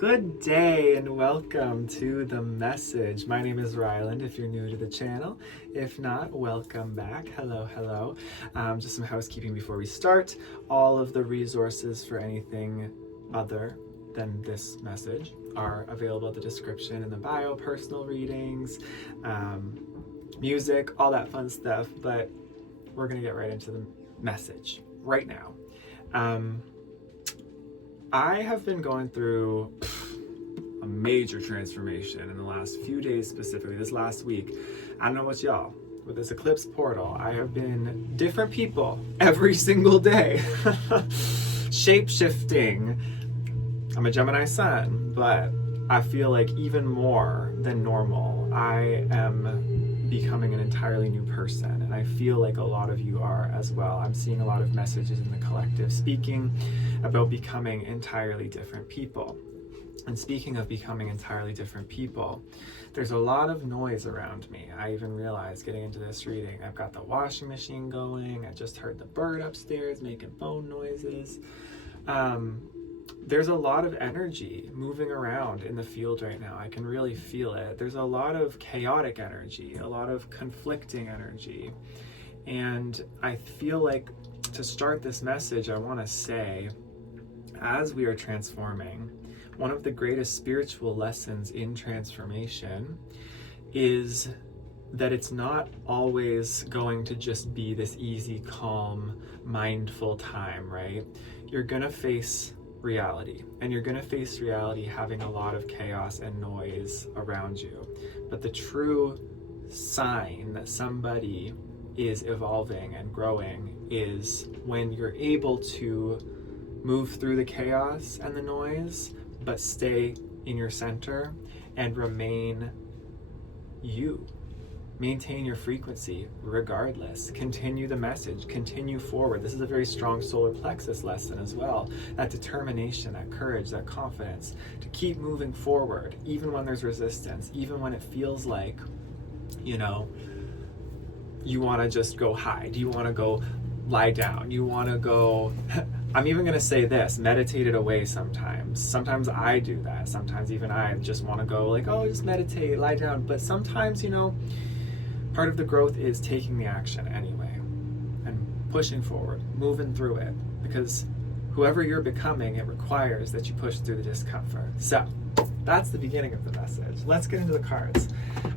Good day and welcome to The Message. My name is Ryland if you're new to the channel. If not, welcome back. Hello. Just some housekeeping before we start. All of the resources for anything other than this message are available at the description in the bio, personal readings, music, all that fun stuff. But we're going to get right into the message right now. I have been going through a major transformation in the last few days, specifically this last week. I don't know about y'all, with this eclipse portal, I have been different people every single day. Shape-shifting. I'm a Gemini sun, but I feel like even more than normal, I am becoming an entirely new person, and I feel like a lot of you are as well. I'm seeing a lot of messages in the collective speaking about becoming entirely different people. And speaking of becoming entirely different people, there's a lot of noise around me. I even realized getting into this reading, I've got the washing machine going, I just heard the bird upstairs making phone noises. There's a lot of energy moving around in the field right now. I can really feel it. There's a lot of chaotic energy, a lot of conflicting energy. And I feel like to start this message, I want to say, as we are transforming, one of the greatest spiritual lessons in transformation is that it's not always going to just be this easy, calm, mindful time, right? You're going to face reality, and you're going to face reality having a lot of chaos and noise around you. But the true sign that somebody is evolving and growing is when you're able to move through the chaos and the noise, but stay in your center and remain you. Maintain your frequency regardless. Continue the message. Continue forward. This is a very strong solar plexus lesson as well. That determination, that courage, that confidence to keep moving forward, even when there's resistance, even when it feels like, you want to just go hide. You want to go lie down. You want to go... I'm even going to say this, meditate it away sometimes. Sometimes I do that. Sometimes even I just want to go like, oh, just meditate, lie down. But sometimes, part of the growth is taking the action anyway and pushing forward, moving through it, because whoever you're becoming, it requires that you push through the discomfort. So that's the beginning of the message. Let's get into the cards.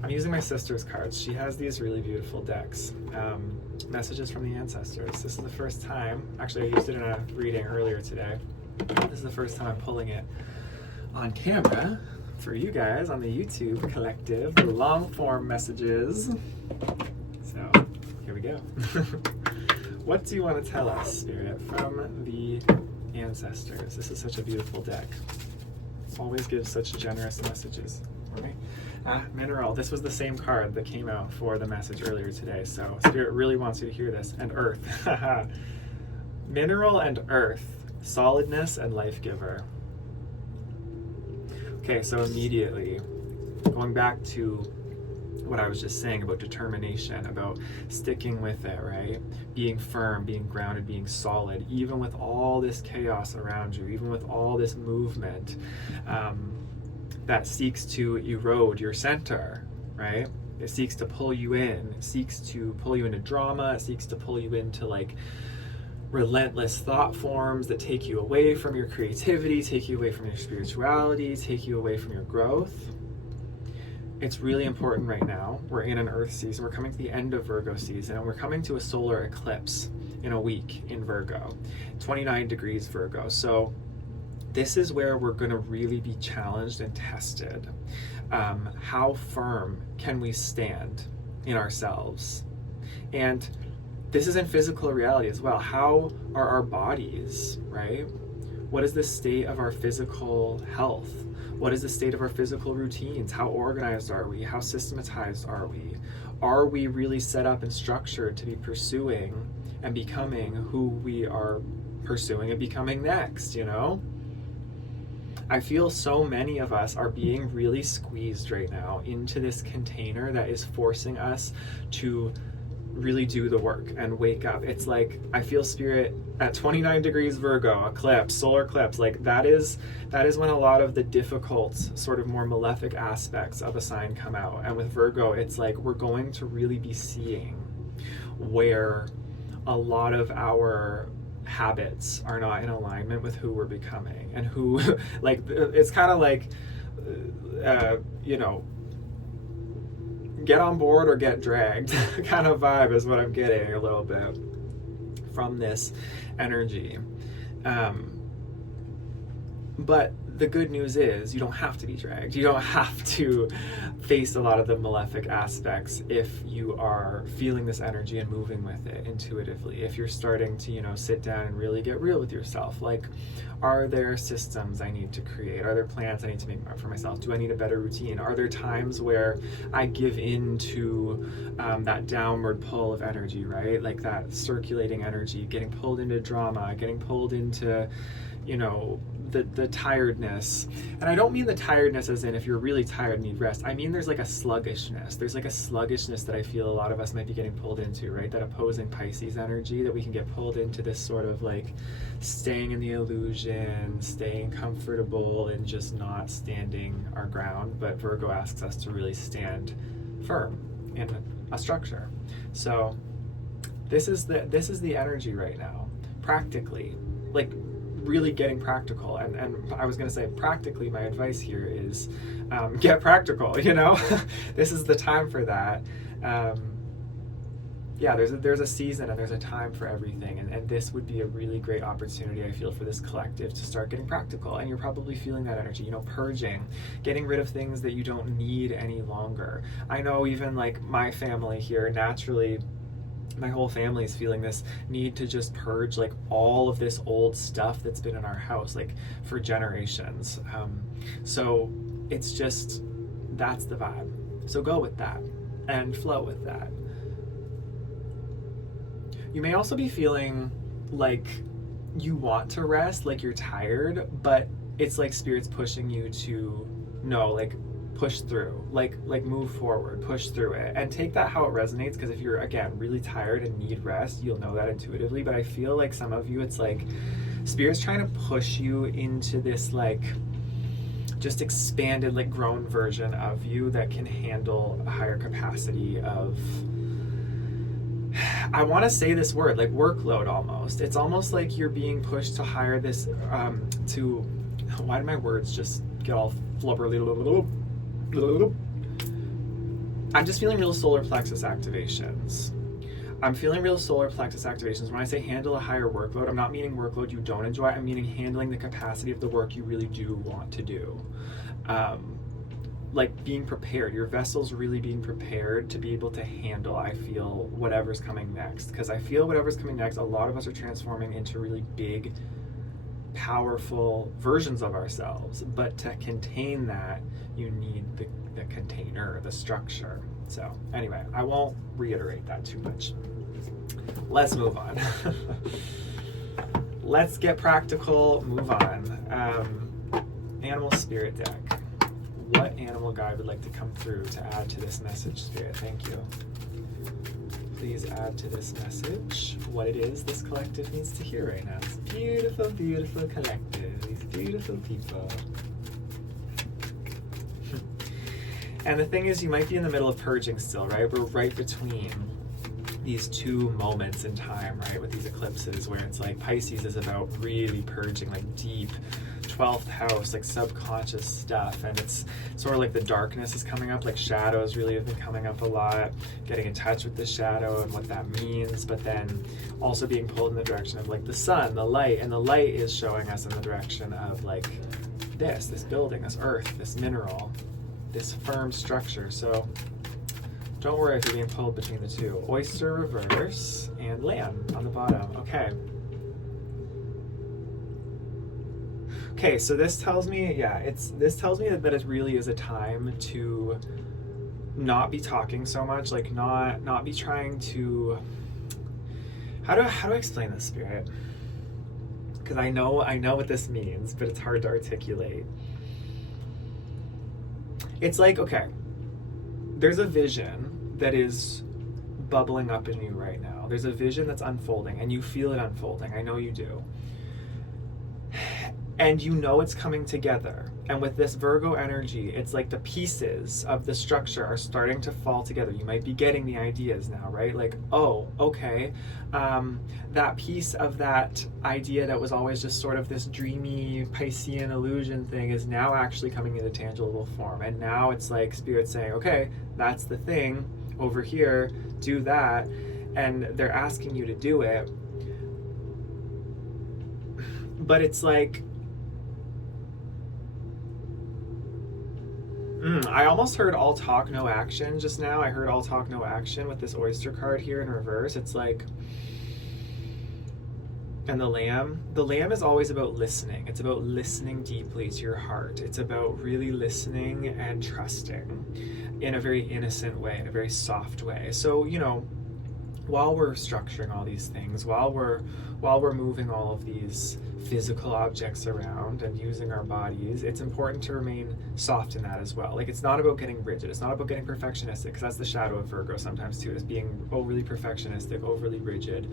I'm using my sister's cards. She has these really beautiful decks. Messages from the ancestors. This is the first time, actually I used it in a reading earlier today. This is the first time I'm pulling it on camera for you guys on the YouTube collective, the long form messages. So here we go. What do you want to tell us, Spirit, from the ancestors? This is such a beautiful deck. Always gives such generous messages. Right? Mineral. This was the same card that came out for the message earlier today. So Spirit really wants you to hear this. And Earth. Mineral and Earth. Solidness and life giver. Okay, so immediately, going back to what I was just saying about determination, about sticking with it, right? Being firm, being grounded, being solid, even with all this chaos around you, even with all this movement that seeks to erode your center, right? It seeks to pull you in, it seeks to pull you into drama, it seeks to pull you into like relentless thought forms that take you away from your creativity, take you away from your spirituality, take you away from your growth. It's really important right now. We're in an Earth season. We're coming to the end of Virgo season, and we're coming to a solar eclipse in a week in Virgo, 29 degrees Virgo. So this is where we're going to really be challenged and tested. How firm can we stand in ourselves? And this is in physical reality as well. How are our bodies, right? What is the state of our physical health? What is the state of our physical routines? How organized are we? How systematized are we? Are we really set up and structured to be pursuing and becoming who we are pursuing and becoming next, I feel so many of us are being really squeezed right now into this container that is forcing us to really do the work and wake up. It's like I feel spirit at 29 degrees Virgo, eclipse, solar eclipse. Like that is when a lot of the difficult, sort of more malefic aspects of a sign come out. And with Virgo, it's like we're going to really be seeing where a lot of our habits are not in alignment with who we're becoming, and who like it's kind of like you know, get on board or get dragged kind of vibe is what I'm getting a little bit from this energy. But the good news is you don't have to be dragged. You don't have to face a lot of the malefic aspects if you are feeling this energy and moving with it intuitively. If you're starting to, you know, sit down and really get real with yourself. Like, are there systems I need to create? Are there plans I need to make for myself? Do I need a better routine? Are there times where I give in to that downward pull of energy, right? Like that circulating energy, getting pulled into drama, getting pulled into, you know, the tiredness. And I don't mean the tiredness as in if you're really tired and need rest. I mean there's like a sluggishness. There's like a sluggishness that I feel a lot of us might be getting pulled into, right? That opposing Pisces energy, that we can get pulled into this sort of like staying in the illusion, staying comfortable, and just not standing our ground. But Virgo asks us to really stand firm in a structure. So this is the energy right now, practically, like really getting practical. And I was going to say, practically, my advice here is get practical, you know. This is the time for that. Yeah, there's a season and there's a time for everything, and this would be a really great opportunity, I feel, for this collective to start getting practical. And you're probably feeling that energy, you know, purging, getting rid of things that you don't need any longer. I know even like my family here, naturally, my whole family is feeling this need to just purge like all of this old stuff that's been in our house like for generations. So it's just, that's the vibe. So go with that and flow with that. You may also be feeling like you want to rest, like you're tired, but it's like Spirit's pushing you to like push through, like move forward, push through it, and take that how it resonates. Because if you're, again, really tired and need rest, you'll know that intuitively. But I feel like some of you, it's like Spirit's trying to push you into this like just expanded, like grown version of you that can handle a higher capacity of, I want to say this word, like workload almost. It's almost like you're being pushed to hire this why do my words just get all flubberly? I'm just feeling real solar plexus activations. I'm feeling real solar plexus activations. When I say handle a higher workload, I'm not meaning workload you don't enjoy. I'm meaning handling the capacity of the work you really do want to do. Like being prepared. Your vessel's really being prepared to be able to handle, I feel, whatever's coming next. Because I feel whatever's coming next, a lot of us are transforming into really big, powerful versions of ourselves. But to contain that, you need the container, the structure. So anyway, I won't reiterate that too much. Let's move on. Let's get practical, move on. Animal Spirit deck. What animal guide would like to come through to add to this message, Spirit? Thank you. Please add to this message what it is this collective needs to hear right now. This beautiful, beautiful collective. These beautiful people. And the thing is, you might be in the middle of purging still, right? We're right between these two moments in time, right? With these eclipses where it's like Pisces is about really purging, like deep 12th house, like subconscious stuff. And it's sort of like the darkness is coming up, like shadows really have been coming up a lot, getting in touch with the shadow and what that means, but then also being pulled in the direction of like the sun, the light, and the light is showing us in the direction of like this building, this earth, this mineral, this firm structure. So don't worry if you're being pulled between the two. Oyster reverse and lamb on the bottom. Okay, so this tells me, this tells me that it really is a time to not be talking so much, like not be trying to, how do I explain this, Spirit? Because I know what this means, but it's hard to articulate. It's like, okay, there's a vision that is bubbling up in you right now. There's a vision that's unfolding, and you feel it unfolding. I know you do. And you know it's coming together. And with this Virgo energy, it's like the pieces of the structure are starting to fall together. You might be getting the ideas now, right? Like, oh, okay, that piece of that idea that was always just sort of this dreamy Piscean illusion thing is now actually coming into tangible form. And now it's like Spirit saying, okay, that's the thing over here, do that. And they're asking you to do it. But it's like, I almost heard all talk, no action just now. I heard all talk, no action with this oyster card here in reverse. It's like, and the lamb is always about listening. It's about listening deeply to your heart. It's about really listening and trusting in a very innocent way, in a very soft way. So, you know, while we're structuring all these things, while we're moving all of these physical objects around and using our bodies, it's important to remain soft in that as well. Like, it's not about getting rigid. It's not about getting perfectionistic, because that's the shadow of Virgo sometimes too, is being overly perfectionistic, overly rigid.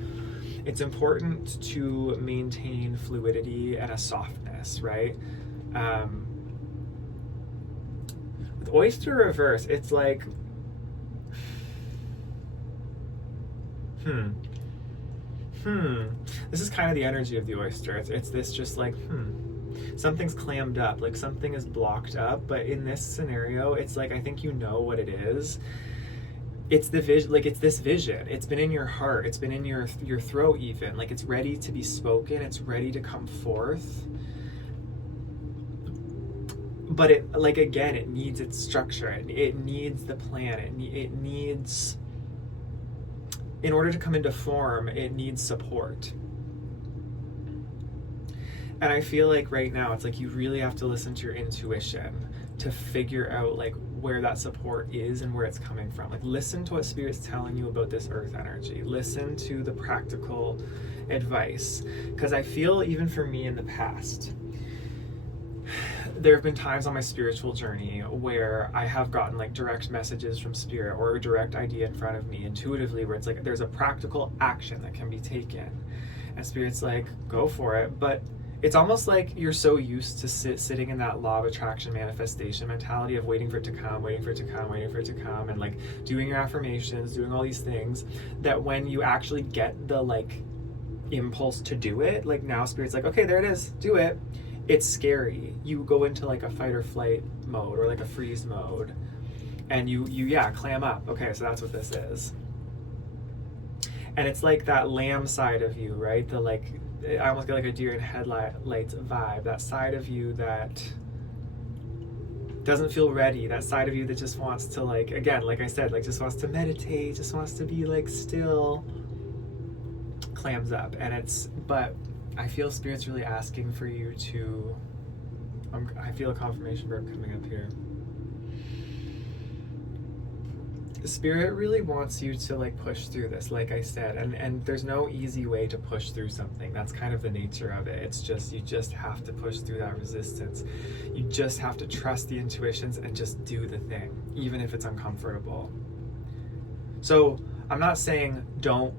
It's important to maintain fluidity and a softness, right? With oyster reverse, it's like, this is kind of the energy of the oyster. It's this just like, something's clammed up, like something is blocked up. But in this scenario, it's like, I think you know what it is. It's the vision, like it's this vision. It's been in your heart. It's been in your throat even. Like, it's ready to be spoken. It's ready to come forth. But it, like, again, it needs its structure. It needs the plan. It needs, in order to come into form, it needs support. And I feel like right now, it's like you really have to listen to your intuition to figure out like where that support is and where it's coming from. Like, listen to what Spirit's telling you about this earth energy. Listen to the practical advice. Because I feel, even for me in the past, there have been times on my spiritual journey where I have gotten like direct messages from Spirit, or a direct idea in front of me intuitively, where it's like there's a practical action that can be taken. And Spirit's like, go for it. But it's almost like you're so used to sitting in that law of attraction manifestation mentality of waiting for it to come, waiting for it to come, waiting for it to come, and like doing your affirmations, doing all these things, that when you actually get the like impulse to do it, like now Spirit's like, okay, there it is, do it. It's scary. You go into like a fight or flight mode, or like a freeze mode, and you clam up. Okay, so that's what this is. And it's like that lamb side of you, right? The like, I almost get like a deer in headlights vibe. That side of you that doesn't feel ready. That side of you that just wants to, like, again, like I said, like just wants to meditate, just wants to be like still, clams up. And it's, but I feel Spirit's really asking for you to, I feel a confirmation verb coming up here. Spirit really wants you to like push through this, like I said, and there's no easy way to push through something. That's kind of the nature of it. It's just, you just have to push through that resistance. You just have to trust the intuitions and just do the thing, even if it's uncomfortable. So I'm not saying don't,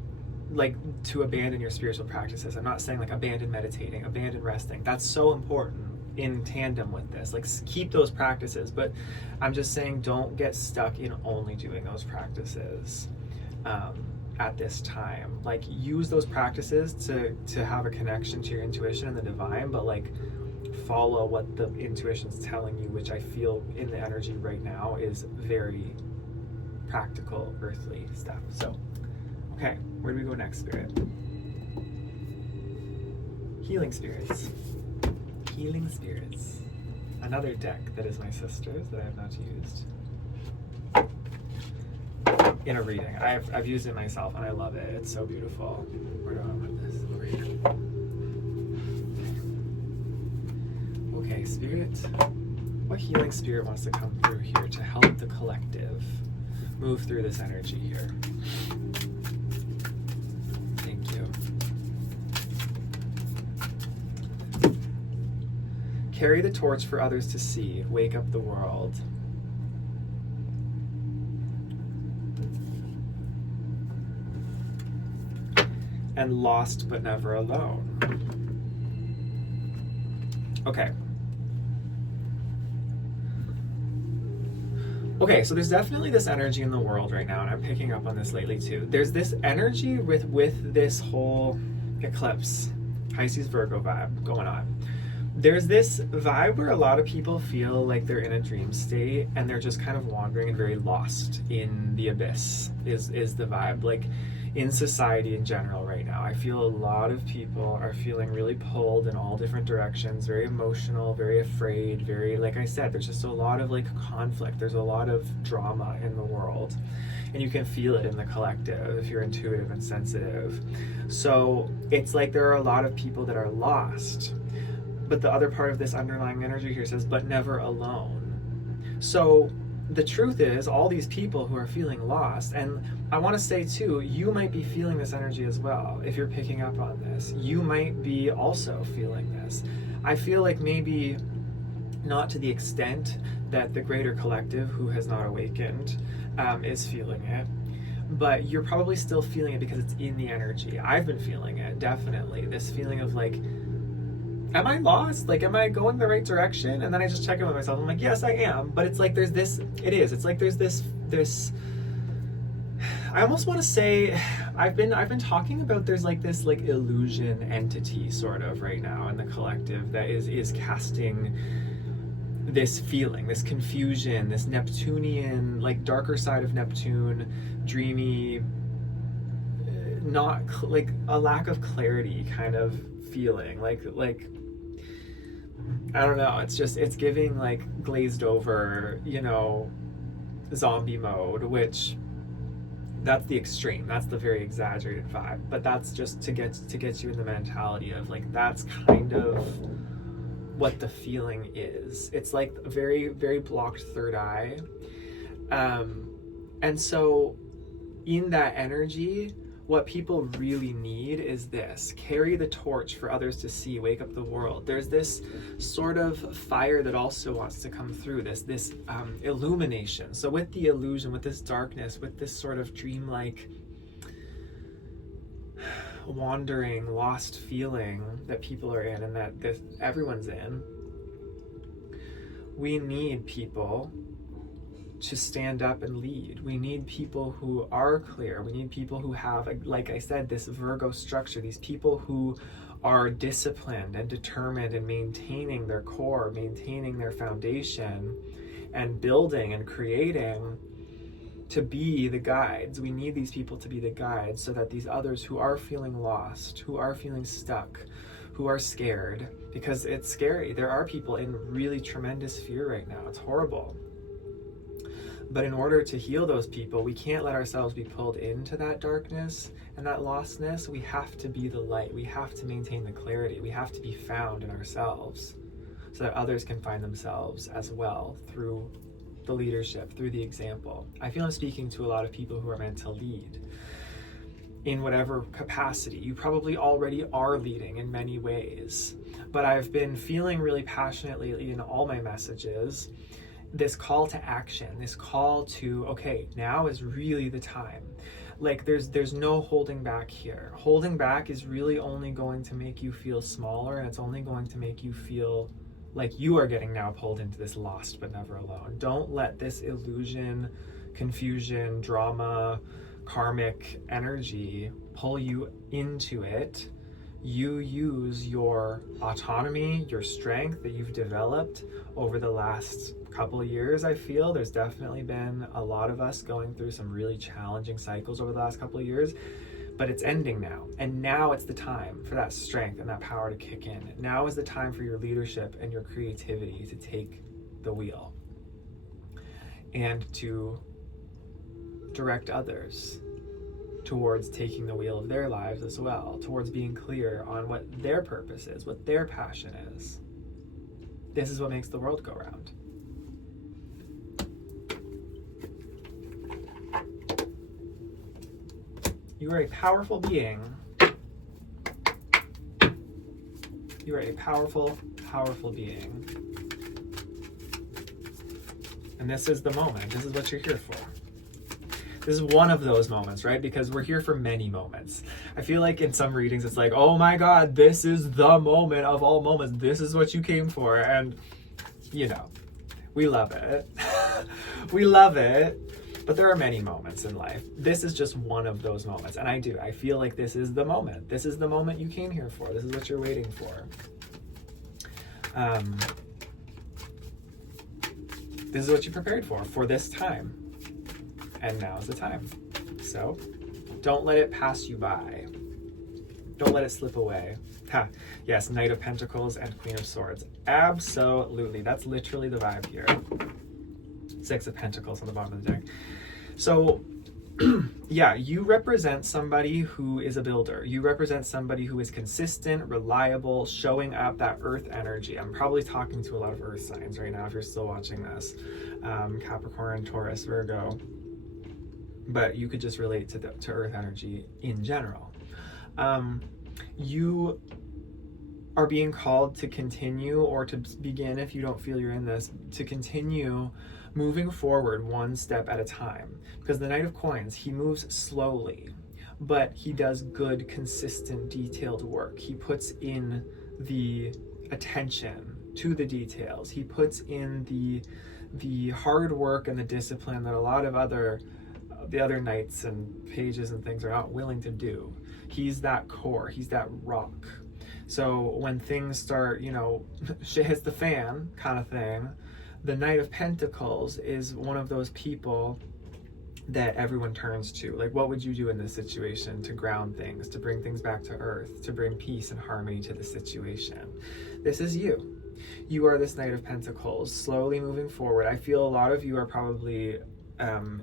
like, to abandon your spiritual practices. I'm not saying like abandon meditating, abandon resting. That's so important in tandem with this. Like, keep those practices, but I'm just saying don't get stuck in only doing those practices at this time. Like, use those practices to have a connection to your intuition and the divine, but like follow what the intuition's telling you, which I feel in the energy right now is very practical, earthly stuff. So okay, where do we go next, Spirit? Healing spirits. Healing spirits. Another deck that is my sister's that I have not used in a reading. I've used it myself and I love it. It's so beautiful. Where do I put this? Over here. Okay, Spirit. What healing spirit wants to come through here to help the collective move through this energy here? Carry the torch for others to see. Wake up the world. and lost but never alone. Okay. Okay, so there's definitely this energy in the world right now, and I'm picking up on this lately too. There's this energy with this whole eclipse, Pisces Virgo vibe going on. There's this vibe where a lot of people feel like they're in a dream state and they're just kind of wandering and very lost in the abyss is the vibe. Like in society in general right now, I feel a lot of people are feeling really pulled in all different directions, very emotional, very afraid, very, like I said, there's just a lot of like conflict. There's a lot of drama in the world. And you can feel it in the collective if you're intuitive and sensitive. So it's like there are a lot of people that are lost. But the other part of this underlying energy here says, but never alone. So the truth is, all these people who are feeling lost, and I want to say too, you might be feeling this energy as well. If you're picking up on this, you might be also feeling this. I feel like maybe not to the extent that the greater collective who has not awakened is feeling it, but you're probably still feeling it because it's in the energy. I've been feeling it, definitely. This feeling of like, am I lost? Like, am I going the right direction? And then I just check in with myself. I'm like, yes, I am. But it's like there's this, it's like there's this, I almost want to say, I've been talking about there's like this like illusion entity sort of right now in the collective that is casting this feeling, this confusion, this Neptunian, like darker side of Neptune, dreamy, not like a lack of clarity kind of feeling, like I don't know, it's giving like glazed over, zombie mode, which that's the extreme, that's the very exaggerated vibe, but that's just to get you in the mentality of like, that's kind of what the feeling is. It's like a very, very blocked third eye. And so in that energy, what people really need is this: carry the torch for others to see, wake up the world. There's this sort of fire that also wants to come through, this illumination. So with the illusion, with this darkness, with this sort of dreamlike wandering, lost feeling that people are in and that everyone's in, we need people to stand up and lead. We need people who are clear. We need people who have, like I said, this Virgo structure, these people who are disciplined and determined in maintaining their core, maintaining their foundation, and building and creating to be the guides. We need these people to be the guides so that these others who are feeling lost, who are feeling stuck, who are scared, because it's scary. There are people in really tremendous fear right now. It's horrible. But in order to heal those people, we can't let ourselves be pulled into that darkness and that lostness. We have to be the light. We have to maintain the clarity. We have to be found in ourselves so that others can find themselves as well through the leadership, through the example. I feel I'm speaking to a lot of people who are meant to lead in whatever capacity. You probably already are leading in many ways, but I've been feeling really passionately in all my messages this call to action, this call to, okay, now is really the time. Like there's no holding back here. Holding back is really only going to make you feel smaller, and it's only going to make you feel like you are getting now pulled into this lost but never alone. Don't let this illusion, confusion, drama, karmic energy pull you into it. You use your autonomy, your strength that you've developed over the last couple of years. I feel there's definitely been a lot of us going through some really challenging cycles over the last couple of years, but it's ending now. And now it's the time for that strength and that power to kick in. Now is the time for your leadership and your creativity to take the wheel and to direct others towards taking the wheel of their lives as well, towards being clear on what their purpose is, what their passion is. This is what makes the world go round. You are a powerful being. You are a powerful, powerful being. And this is the moment. This is what you're here for. This is one of those moments, right? Because we're here for many moments. I feel like in some readings, it's like, oh my God, this is the moment of all moments. This is what you came for. And, you know, we love it. We love it. But there are many moments in life. This is just one of those moments. And I feel like this is the moment. This is the moment you came here for. This is what you're waiting for. This is what you prepared for this time. And now's the time. So don't let it pass you by. Don't let it slip away. Ha, yes, Knight of Pentacles and Queen of Swords. Absolutely. That's literally the vibe here. Six of Pentacles on the bottom of the deck. So, yeah, you represent somebody who is a builder. You represent somebody who is consistent, reliable, showing up, that earth energy. I'm probably talking to a lot of earth signs right now if you're still watching this. Capricorn, Taurus, Virgo. But you could just relate to earth energy in general. You are being called to continue, or to begin, if you don't feel you're in this, to continue moving forward one step at a time. Because the Knight of Coins, he moves slowly, but he does good, consistent, detailed work. He puts in the attention to the details. He puts in the hard work and the discipline that a lot of the other knights and pages and things are not willing to do. He's that core, he's that rock. So when things start, you know, shit hits the fan kind of thing, the Knight of Pentacles is one of those people that everyone turns to. Like, what would you do in this situation to ground things, to bring things back to earth, to bring peace and harmony to the situation? This is you. You are this Knight of Pentacles, slowly moving forward. I feel a lot of you are probably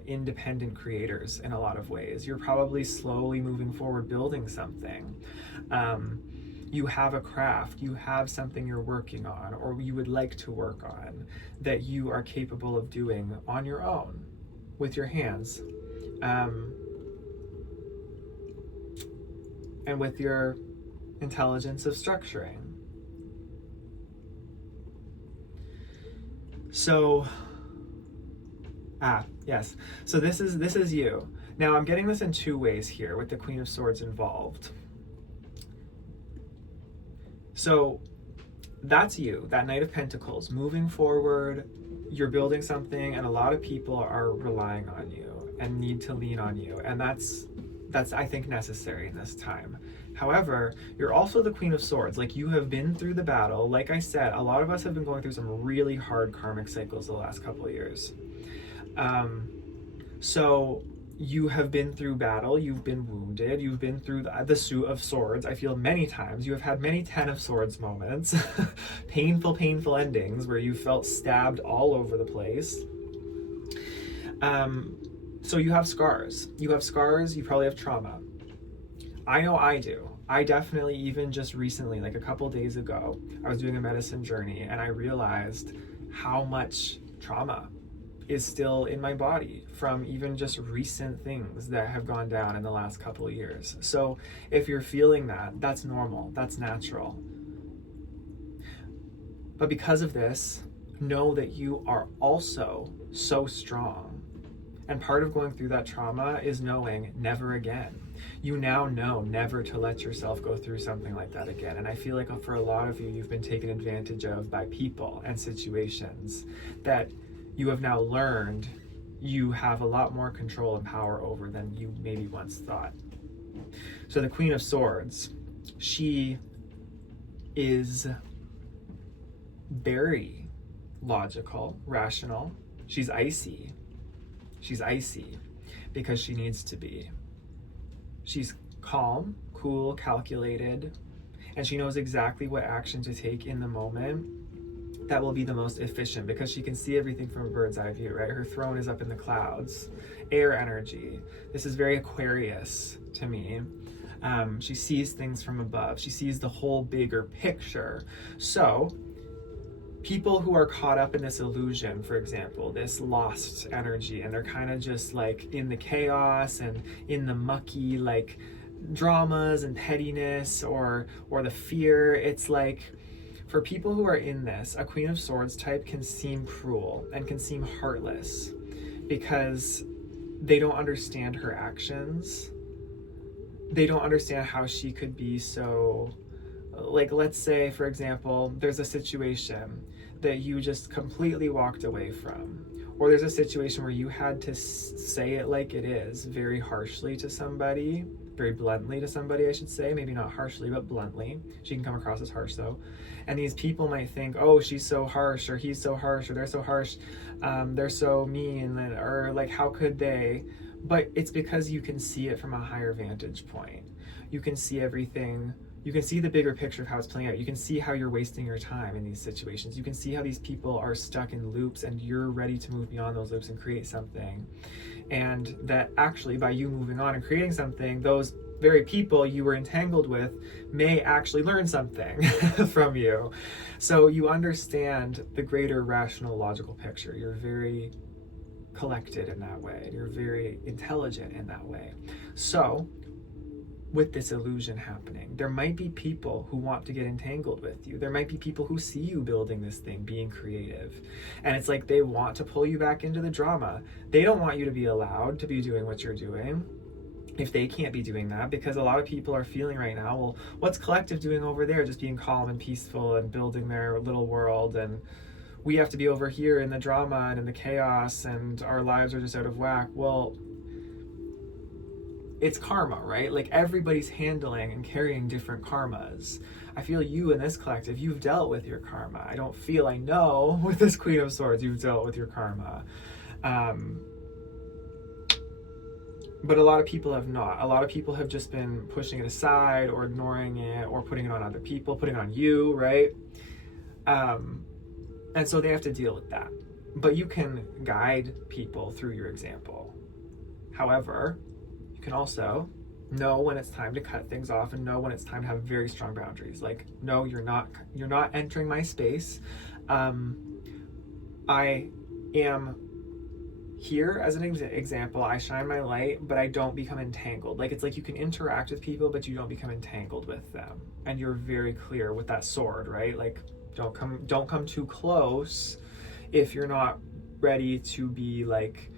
independent creators in a lot of ways. You're probably slowly moving forward, building something. You have a craft, you have something you're working on, or you would like to work on, that you are capable of doing on your own, with your hands, and with your intelligence of structuring. So, yes. So this is you. Now I'm getting this in two ways here, with the Queen of Swords involved. So that's you, that Knight of Pentacles, moving forward. You're building something, and a lot of people are relying on you and need to lean on you, and that's I think necessary in this time. However, you're also the Queen of Swords. Like, you have been through the battle. Like I said, a lot of us have been going through some really hard karmic cycles the last couple of years. So you have been through battle, you've been wounded, you've been through the Suit of Swords. I feel many times you have had many Ten of Swords moments, painful endings where you felt stabbed all over the place. So you have scars. You probably have trauma. I know I do. I definitely, even just recently, like a couple days ago, I was doing a medicine journey and I realized how much trauma is still in my body from even just recent things that have gone down in the last couple of years. So if you're feeling that, that's normal, that's natural. But because of this, know that you are also so strong. And part of going through that trauma is knowing never again. You now know never to let yourself go through something like that again. And I feel like for a lot of you, you've been taken advantage of by people and situations that you have now learned you have a lot more control and power over than you maybe once thought. So the Queen of Swords, she is very logical, rational. She's icy. She's icy because she needs to be. She's calm, cool, calculated, and she knows exactly what action to take in the moment that will be the most efficient, because she can see everything from a bird's eye view, right? Her throne is up in the clouds. Air energy. This is very Aquarius to me. She sees things from above. She sees the whole bigger picture. So people who are caught up in this illusion, for example, this lost energy, and they're kind of just like in the chaos and in the mucky like dramas and pettiness or the fear, it's like, for people who are in this, a Queen of Swords type can seem cruel and can seem heartless, because they don't understand her actions. They don't understand how she could be so, like, let's say, for example, there's a situation that you just completely walked away from, or there's a situation where you had to say it like it is, very harshly to somebody, very bluntly to somebody, I should say, maybe not harshly, but bluntly. She can come across as harsh though. And these people might think, oh, she's so harsh, or he's so harsh, or they're so harsh, they're so mean, or like, how could they? But it's because you can see it from a higher vantage point. You can see everything. You can see the bigger picture of how it's playing out. You can see how you're wasting your time in these situations. You can see how these people are stuck in loops and you're ready to move beyond those loops and create something. And that actually, by you moving on and creating something, those very people you were entangled with may actually learn something from you. So you understand the greater rational, logical picture. You're very collected in that way. You're very intelligent in that way. So with this illusion happening, there might be people who want to get entangled with you. There might be people who see you building this thing, being creative, and it's like they want to pull you back into the drama. They don't want you to be allowed to be doing what you're doing if they can't be doing that, because a lot of people are feeling right now, well, what's Collective doing over there, just being calm and peaceful and building their little world, and we have to be over here in the drama and in the chaos, and our lives are just out of whack. Well, it's karma, right? Like, everybody's handling and carrying different karmas. I feel you in this collective, you've dealt with your karma. I know with this Queen of Swords, you've dealt with your karma. But a lot of people have not. A lot of people have just been pushing it aside or ignoring it or putting it on other people, putting it on you, right? And so they have to deal with that. But you can guide people through your example. However, you can also know when it's time to cut things off and know when it's time to have very strong boundaries. Like, no, you're not entering my space. I am here as an example. I shine my light, but I don't become entangled. Like, it's like you can interact with people, but you don't become entangled with them. And you're very clear with that sword, right? Like, don't come too close if you're not ready to be like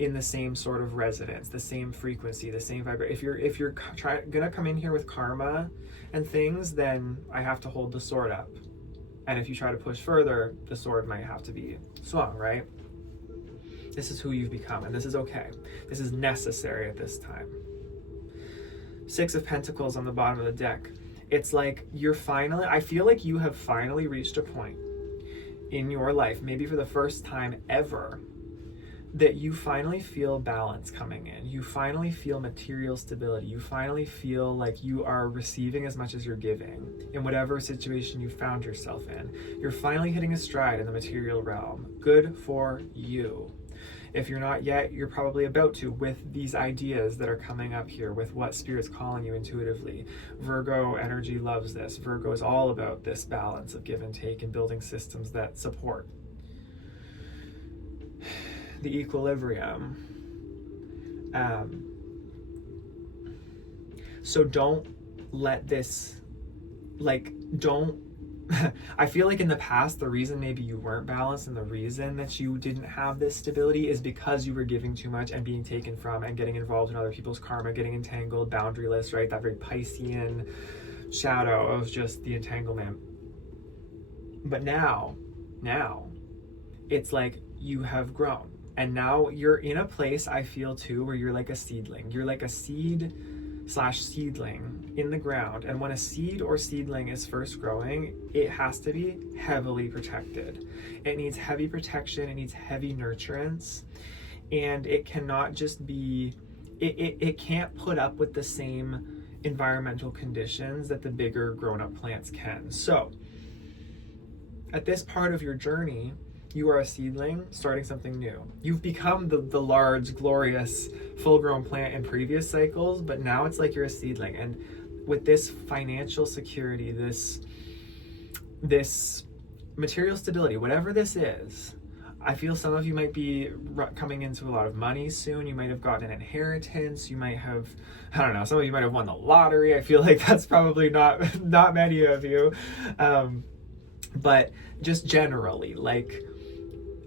in the same sort of resonance, the same frequency, the same vibration. If you're gonna come in here with karma and things, then I have to hold the sword up. And if you try to push further, the sword might have to be swung, right? This is who you've become, and this is okay. This is necessary at this time. 6 of Pentacles on the bottom of the deck. It's like I feel like you have finally reached a point in your life, maybe for the first time ever, that you finally feel balance coming in. You finally feel material stability. You finally feel like you are receiving as much as you're giving in whatever situation you found yourself in. You're finally hitting a stride in the material realm. Good for you. If you're not yet, you're probably about to, with these ideas that are coming up here, with what Spirit's calling you intuitively. Virgo energy loves this. Virgo is all about this balance of give and take and building systems that support the equilibrium. So don't let this, I feel like in the past, the reason maybe you weren't balanced and the reason that you didn't have this stability is because you were giving too much and being taken from and getting involved in other people's karma, getting entangled, boundaryless, right? That very Piscean shadow of just the entanglement. But now, it's like you have grown. And now you're in a place, I feel too, where you're like a seedling. You're like a seed/seedling in the ground. And when a seed or seedling is first growing, it has to be heavily protected. It needs heavy protection. It needs heavy nurturance. And it cannot just be, it can't put up with the same environmental conditions that the bigger grown-up plants can. So at this part of your journey, you are a seedling starting something new. You've become the large, glorious, full-grown plant in previous cycles, but now it's like you're a seedling. And with this financial security, this material stability, whatever this is, I feel some of you might be coming into a lot of money soon. You might have gotten an inheritance. You might have, I don't know, some of you might have won the lottery. I feel like that's probably not many of you. But just generally, like,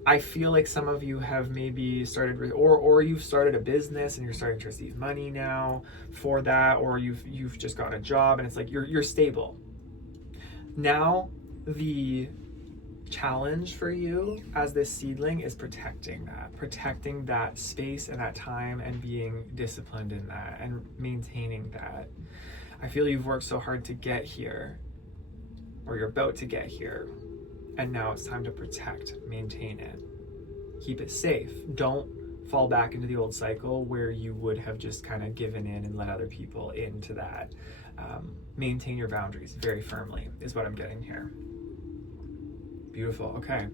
I feel like some of you have maybe started, or you've started a business and you're starting to receive money now for that, or you've just got a job and it's like you're stable. Now the challenge for you as this seedling is protecting that space and that time, and being disciplined in that and maintaining that. I feel you've worked so hard to get here, or you're about to get here, and now it's time to protect, maintain it, keep it safe. Don't fall back into the old cycle where you would have just kind of given in and let other people into that. Maintain your boundaries very firmly is what I'm getting here. Beautiful. Okay.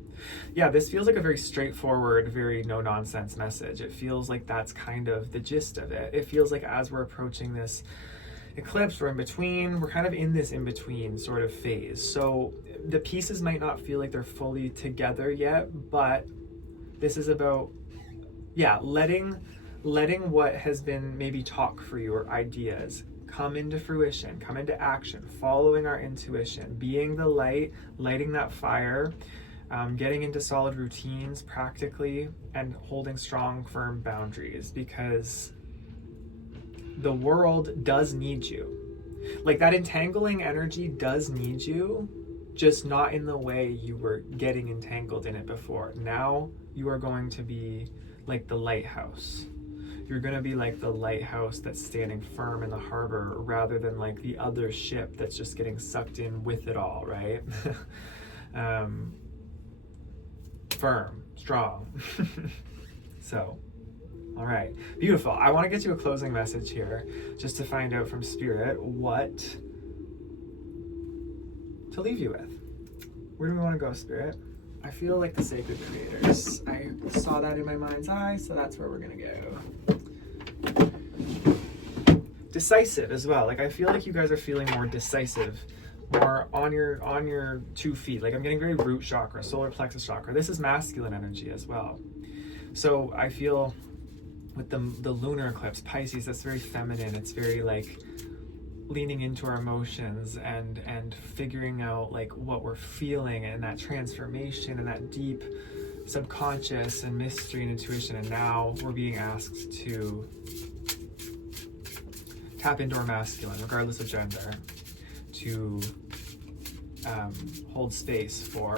Yeah, this feels like a very straightforward, very no nonsense message. It feels like that's kind of the gist of it. It feels like as we're approaching this eclipse, we're kind of in this in-between sort of phase. So the pieces might not feel like they're fully together yet, but this is about, letting what has been maybe talk for you or ideas come into fruition, come into action, following our intuition, being the light, lighting that fire, getting into solid routines practically, and holding strong, firm boundaries, because the world does need you. Like, that entangling energy does need you, just not in the way you were getting entangled in it before. Now you are going to be like the lighthouse. You're going to be like the lighthouse that's standing firm in the harbor, rather than like the other ship that's just getting sucked in with it all, right? Firm, strong. So, all right, beautiful. I want to get you a closing message here, just to find out from Spirit what to leave you with. Where do we want to go, Spirit? I feel like the sacred creators. I saw that in my mind's eye, so that's where we're gonna go. Decisive as well. Like, I feel like you guys are feeling more decisive, more on your 2 feet. Like, I'm getting very root chakra, solar plexus chakra. This is masculine energy as well. So I feel with the lunar eclipse, Pisces, that's very feminine. It's very like leaning into our emotions and figuring out like what we're feeling, and that transformation and that deep subconscious and mystery and intuition. And now we're being asked to tap into our masculine, regardless of gender, to hold space for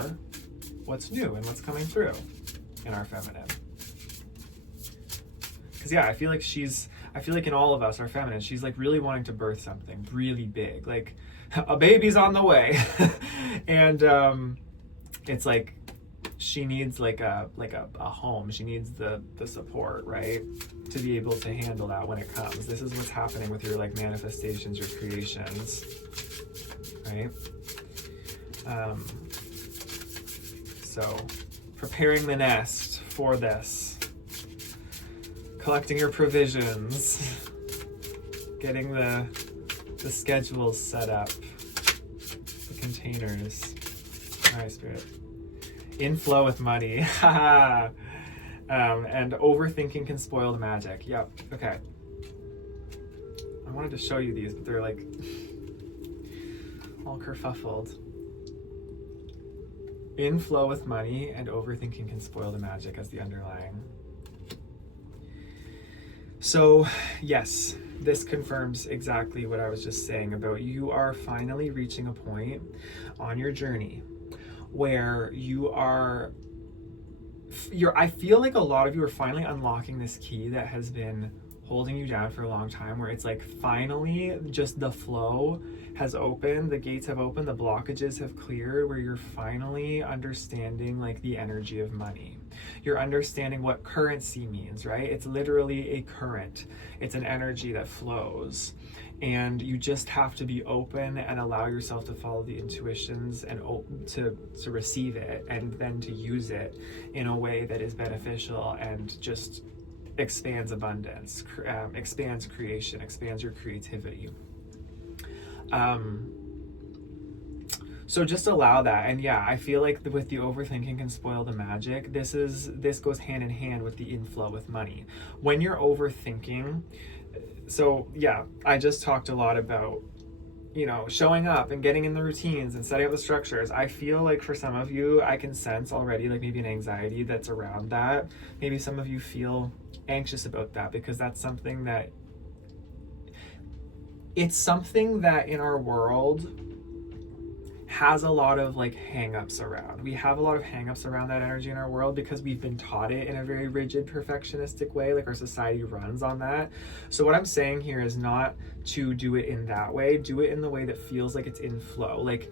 what's new and what's coming through in our feminine. Because I feel like in all of us, our feminine, she's like really wanting to birth something really big, like a baby's on the way. And it's like she needs like a home. She needs the support, right, to be able to handle that when it comes. This is what's happening with your like manifestations, your creations, right? So preparing the nest for this, collecting your provisions, getting the schedules set up, the containers. All right, Spirit. In flow with money. And overthinking can spoil the magic. Yep. Okay. I wanted to show you these, but they're like all kerfuffled. In flow with money and overthinking can spoil the magic as the underlying. So, yes, this confirms exactly what I was just saying about you are finally reaching a point on your journey where I feel like a lot of you are finally unlocking this key that has been holding you down for a long time, where it's like finally just the flow has opened, the gates have opened, the blockages have cleared, where you're finally understanding like the energy of money. You're understanding what currency means, right? It's literally a current. It's an energy that flows. And you just have to be open and allow yourself to follow the intuitions and to receive it, and then to use it in a way that is beneficial and just expands abundance, expands creation, expands your creativity. So just allow that. And yeah, I feel like with the overthinking can spoil the magic. This goes hand in hand with the inflow with money. When you're overthinking, so yeah, I just talked a lot about showing up and getting in the routines and setting up the structures. I feel like for some of you, I can sense already like maybe an anxiety that's around that. Maybe some of you feel anxious about that because that's something that in our world has a lot of like hang-ups around. We have a lot of hang-ups around that energy in our world because we've been taught it in a very rigid, perfectionistic way. Like our society runs on that. So what I'm saying here is not to do it in that way. Do it in the way that feels like it's in flow. Like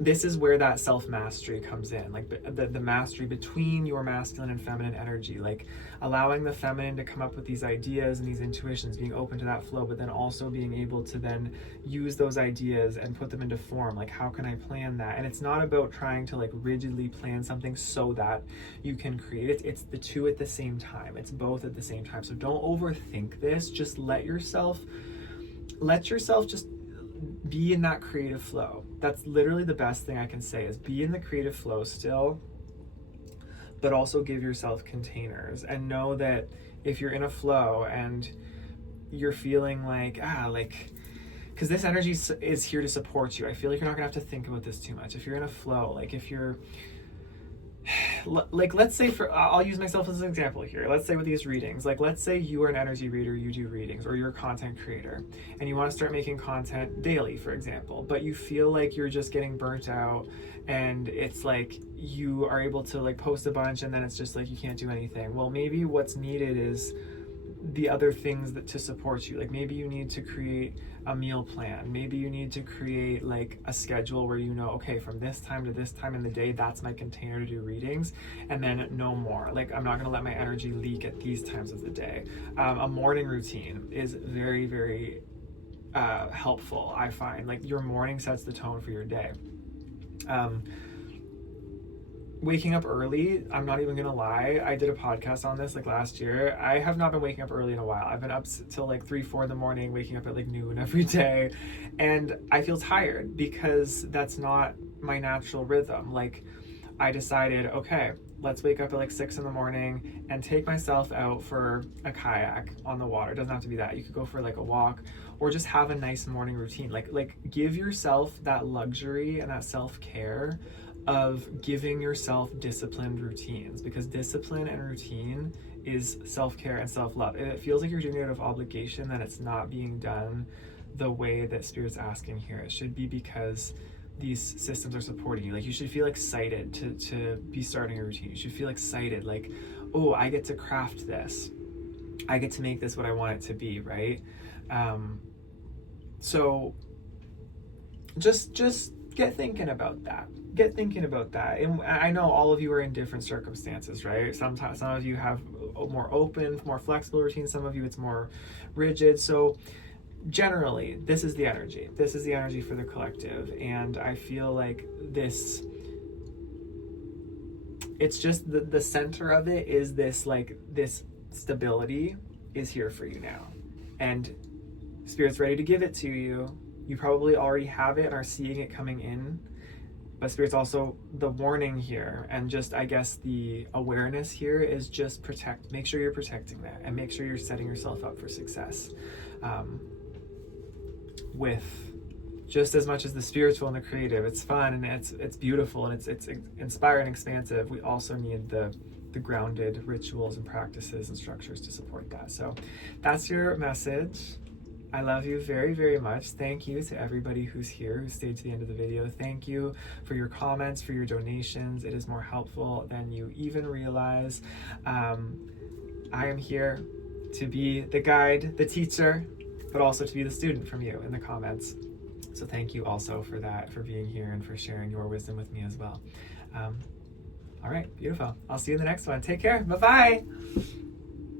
this is where that self-mastery comes in, like the mastery between your masculine and feminine energy, like allowing the feminine to come up with these ideas and these intuitions, being open to that flow, but then also being able to then use those ideas and put them into form. Like, how can I plan that? And it's not about trying to like rigidly plan something so that you can create it. It's the two at the same time. It's both at the same time. So don't overthink this. Just let yourself just be in that creative flow. That's literally the best thing I can say, is be in the creative flow still, but also give yourself containers, and know that if you're in a flow and you're feeling like, because this energy is here to support you. I feel like you're not gonna have to think about this too much. If you're in a flow, like if you're, like let's say I'll use myself as an example here. Let's say with these readings, like let's say you are an energy reader, you do readings, or you're a content creator and you want to start making content daily, for example, but you feel like you're just getting burnt out and it's like you are able to like post a bunch and then it's just like you can't do anything. Well, maybe what's needed is the other things that to support you. Like maybe you need to create a meal plan. Maybe you need to create like a schedule where okay, from this time to this time in the day, that's my container to do readings, and then no more. Like I'm not gonna let my energy leak at these times of the day. A morning routine is very, very helpful, I find. Like your morning sets the tone for your day. Waking up early, I'm not even gonna lie, I did a podcast on this like last year. I have not been waking up early in a while. I've been up till like 3-4 in the morning, waking up at like noon every day, and I feel tired because that's not my natural rhythm. Like I decided, okay, let's wake up at like 6 in the morning and take myself out for a kayak on the water. It doesn't have to be that. You could go for like a walk or just have a nice morning routine. Like give yourself that luxury and that self-care of giving yourself disciplined routines, because discipline and routine is self-care and self-love. If it feels like you're doing it out of obligation, then it's not being done the way that Spirit's asking here. It should be because these systems are supporting you. Like you should feel excited to be starting a routine. You should feel excited, like, oh, I get to craft this. I get to make this what I want it to be, right? So just get thinking about that. And I know all of you are in different circumstances, right? Sometimes some of you have a more open, more flexible routine. Some of you it's more rigid. So generally, this is the energy. This is the energy for the collective. And I feel like it's just the center of it is this, like this stability is here for you now. And Spirit's ready to give it to you. You probably already have it and are seeing it coming in. But Spirit's also the warning here, and just, I guess, the awareness here is just make sure you're protecting that, and make sure you're setting yourself up for success. With just as much as the spiritual and the creative, it's fun and it's beautiful and it's inspiring and expansive. We also need the grounded rituals and practices and structures to support that. So that's your message. I love you very, very much. Thank you to everybody who's here, who stayed to the end of the video. Thank you for your comments, for your donations. It is more helpful than you even realize. I am here to be the guide, the teacher, but also to be the student from you in the comments. So thank you also for that, for being here and for sharing your wisdom with me as well. All right, beautiful. I'll see you in the next one. Take care. Bye-bye.